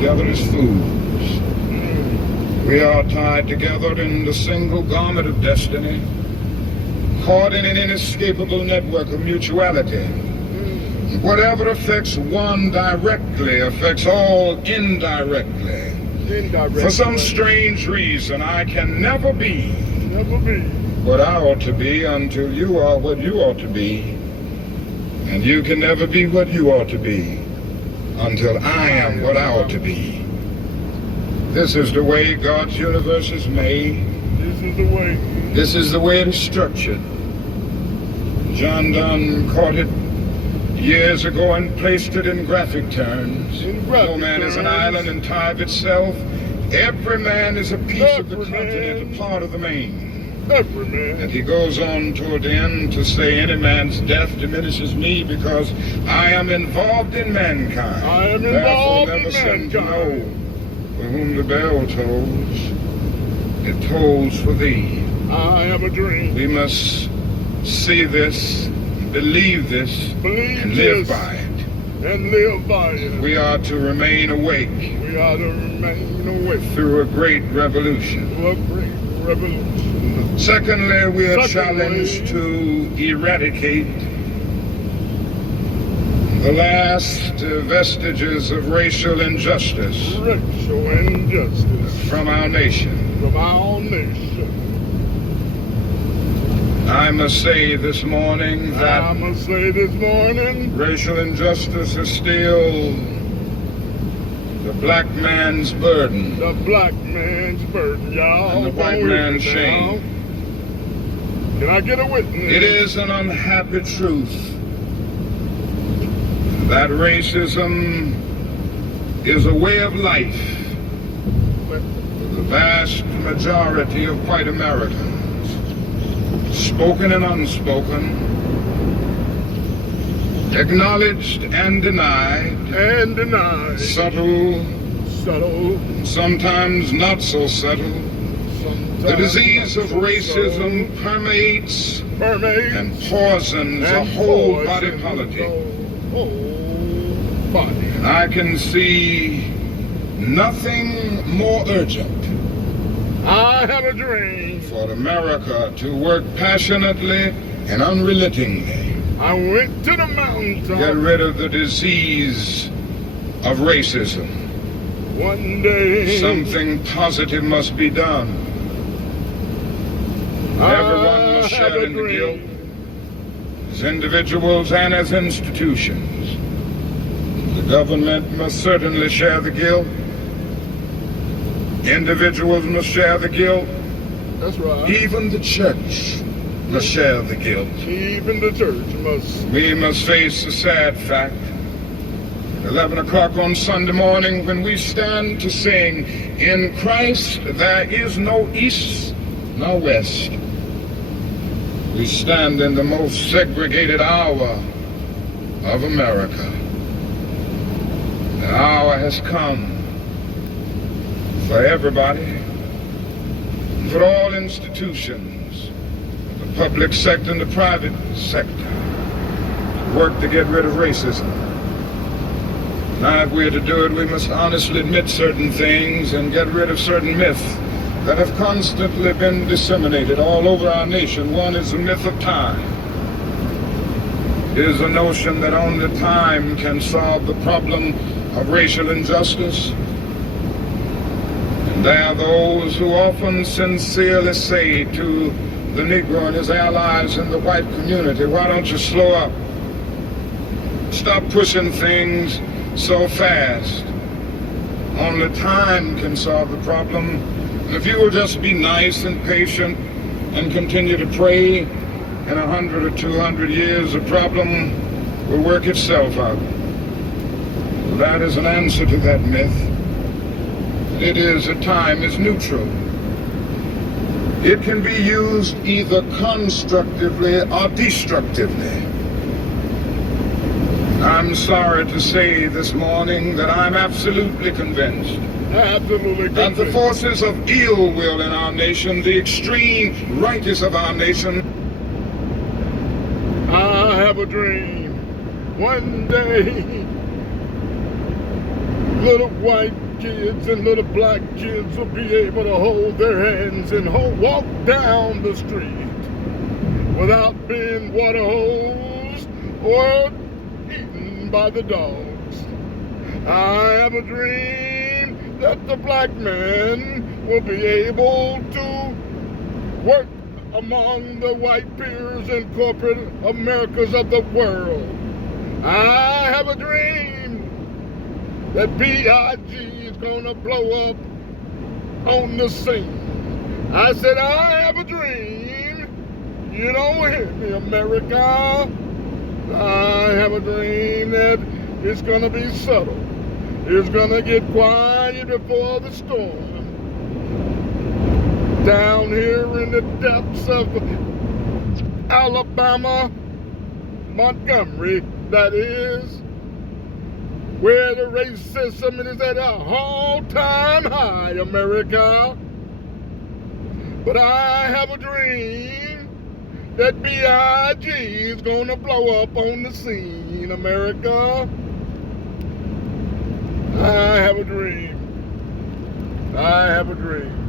together as fools. We are tied together in the single garment of destiny, caught in an inescapable network of mutuality. Whatever affects one directly affects all indirectly. For some strange reason, I can never be what I ought to be until you are what you ought to be. And you can never be what you ought to be until I am what I ought to be. This is the way God's universe is made. This is the way it is structured. John Donne caught it years ago and placed it in graphic terms. No man is an island in time of itself. Every man is a piece of the continent, a part of the main. And he goes on toward the end to say, any man's death diminishes me because I am involved in mankind. I am involved in mankind. mankind. For whom the bell tolls, it tolls for thee. I have a dream. We must see this, believe this, and live by it. And live by it. We are to remain awake. We are to remain awake through a great revolution. Through a great revolution. Secondly, we are challenged to eradicate the last vestiges of racial injustice. From our nation. I must say this morning that racial injustice is still the black man's burden. The black man's burden, y'all. And the white man's shame. Can I get a witness? It is an unhappy truth that racism is a way of life for the vast majority of white Americans, spoken and unspoken, acknowledged and denied, subtle, sometimes not so subtle. The disease of racism permeates and poisons a whole body politic. And I can see nothing more urgent. I have a dream for America to work passionately and unrelentingly. I went to the mountaintop. Get rid of the disease of racism. One day something positive must be done. Everyone must share in the guilt, as individuals and as institutions. The government must certainly share the guilt. Individuals must share the guilt. That's right. Even the church must share the guilt. Even the church must. We must face the sad fact. 11 o'clock on Sunday morning when we stand to sing, in Christ there is no east nor west. We stand in the most segregated hour of America. The hour has come for everybody, for all institutions, the public sector and the private sector, to work to get rid of racism. Now, if we're to do it, we must honestly admit certain things and get rid of certain myths that have constantly been disseminated all over our nation. One is the myth of time. It is the notion that only time can solve the problem of racial injustice. And there are those who often sincerely say to the Negro and his allies in the white community, why don't you slow up? Stop pushing things so fast. Only time can solve the problem. If you will just be nice and patient and continue to pray, in 100 or 200 years, the problem will work itself out. That is an answer to that myth. It is that time is neutral. It can be used either constructively or destructively. I'm sorry to say this morning that I'm absolutely convinced that the forces of ill will in our nation, the extreme rightists of our nation. I have a dream. One day, little white kids and little black kids will be able to hold their hands and walk down the street without being water hosed or eaten by the dogs. I have a dream that the black man will be able to work among the white peers and corporate Americas of the world. I have a dream that B.I.G is gonna blow up on the scene. I said, I have a dream. You don't hear me, America. I have a dream that it's gonna be subtle. It's gonna get quiet before the storm. Down here in the depths of Alabama, Montgomery, that is, where the racism is at an all-time high, America. But I have a dream that B.I.G is gonna blow up on the scene, America. I have a dream. I have a dream.